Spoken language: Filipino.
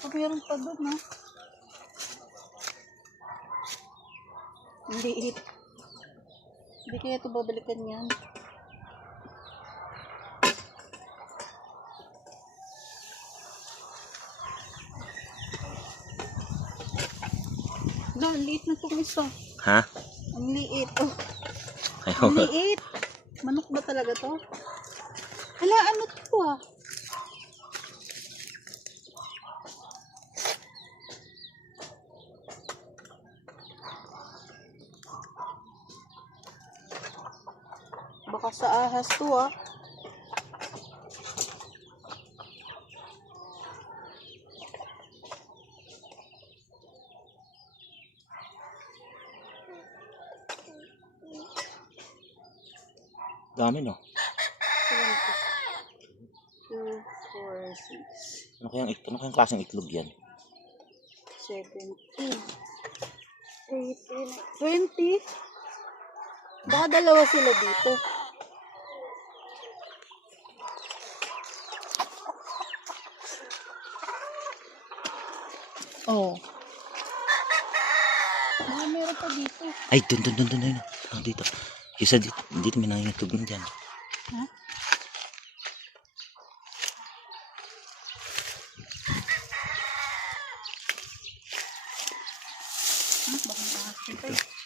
Baka meron pa doon, ha? Hindi. Hindi kaya ito babalikan yan. Wala, ang liit na itong isa. Ha? Ang liit. Oh, Ayaw. ang liit. Manok ba talaga to? Hala, ano to ah? Baka sa ahas to ah. Dami no. 2, 4, 6, Ano kayang klaseng itlog yan? 17, 18, 20. Baka dalawa sila dito. Oh. Baka meron pa dito. Ay, dun. Ayun. Ah, dito. Isa dito may nangingitlog din dyan. Ha? Baka nakakita.